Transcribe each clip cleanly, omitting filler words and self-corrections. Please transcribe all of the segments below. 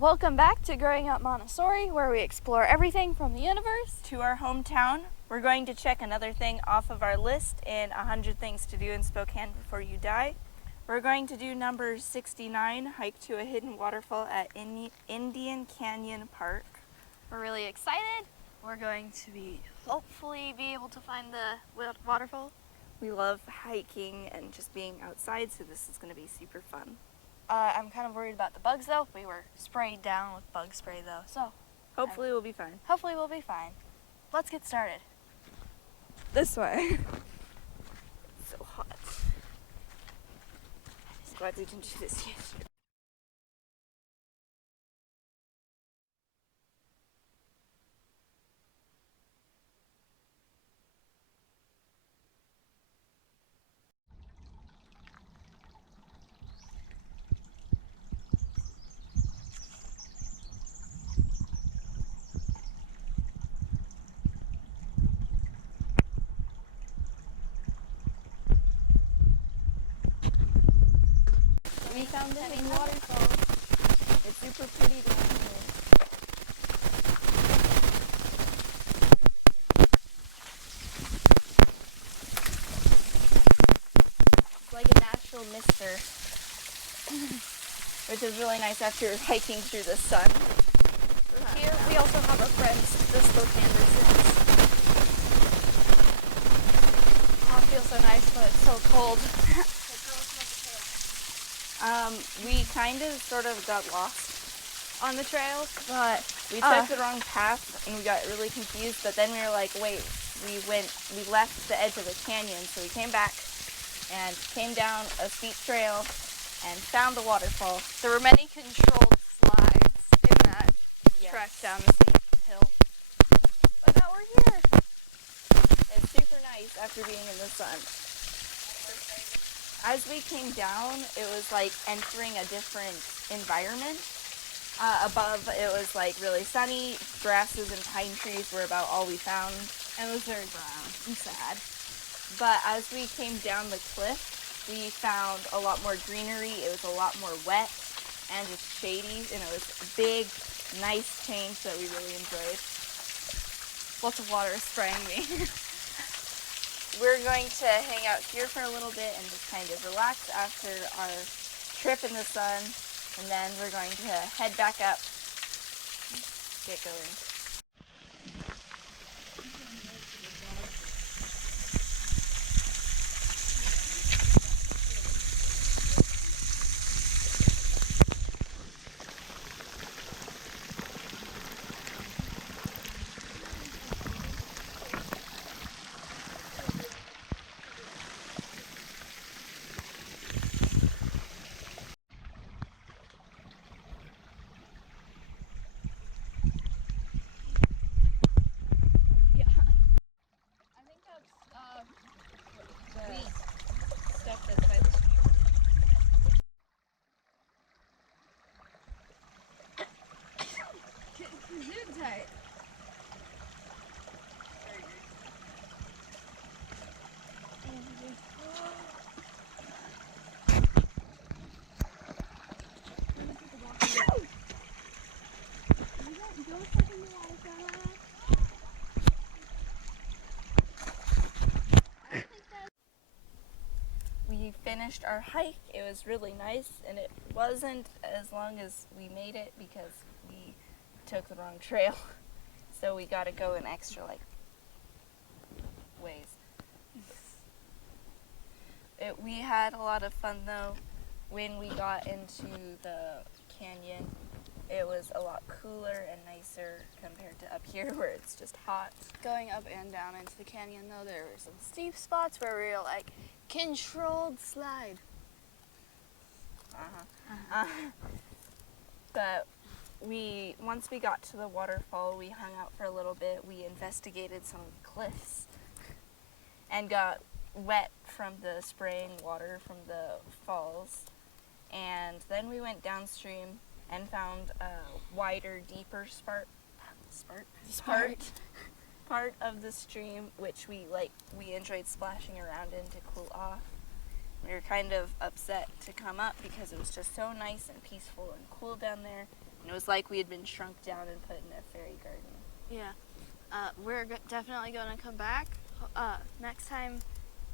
Welcome back to Growing Up Montessori, where we explore everything from the universe to our hometown. We're going to check another thing off of our list in 100 Things to Do in Spokane Before You Die. We're going to do number 69, hike to a hidden waterfall at Indian Canyon Park. We're really excited. We're going to hopefully be able to find the waterfall. We love hiking and just being outside, so this is going to be super fun. I'm kind of worried about the bugs though. We were sprayed down with bug spray though, so hopefully we'll be fine. Hopefully we'll be fine. Let's get started. This way. It's so hot. I'm glad we didn't do this yesterday. We found the Hidden Waterfal. It's super pretty down here. It's like a natural mister, which is really nice after hiking through the sun. Here we also have our friends, the Spokane residents. Oh, it feels so nice, but it's so cold. We kind of sort of got lost On the trail, but we took the wrong path and we got really confused, but then we were like, wait, we left the edge of the canyon, so we came back and came down a steep trail and found the waterfall. there were many controlled slides in that trek down the steep hill. But now we're here. It's super nice after being in the sun. As we came down, it was like entering a different environment. Above, it was like really sunny. Grasses and pine trees were about all we found. And it was very brown and sad. But as we came down the cliff, we found a lot more greenery. It was a lot more wet and just shady. And it was a big, nice change that we really enjoyed. Lots of water is spraying me. We're going to hang out here for a little bit and just kind of relax after our trip in the sun, and then we're going to head back up, get going. Stuff that's by the stream. Zoom tight. We finished our hike. It was really nice, and it wasn't as long as we made it because we took the wrong trail. So we got to go an extra ways. We had a lot of fun though. When we got into the canyon, it was a lot cooler and nicer compared to up here where it's just hot. Going up and down into the canyon though, there were some steep spots where we were like, controlled slide. But once we got to the waterfall, we hung out for a little bit. We investigated some of the cliffs and got wet from the spraying water from the falls. And then we went downstream and found a wider, deeper part of the stream, which we enjoyed splashing around in to cool off. We were kind of upset to come up because it was just so nice and peaceful and cool down there, And it was like we had been shrunk down and put in a fairy garden. Yeah. We're definitely going to come back.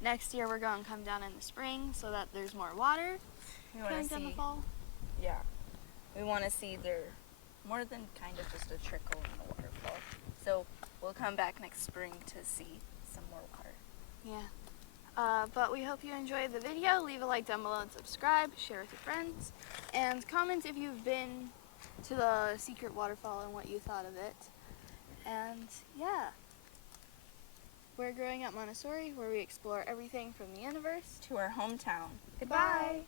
Next year we're going to come down in the spring so that there's more water. We want to Coming down the see, fall. yeah, we want to see there more than kind of just a trickle in the waterfall. So we'll come back next spring to see some more water. Yeah. But we hope you enjoyed the video. Leave a like down below and subscribe. Share with your friends. And comment if you've been to the secret waterfall and what you thought of it. And yeah. We're growing up Montessori, where we explore everything from the universe To our hometown. Goodbye.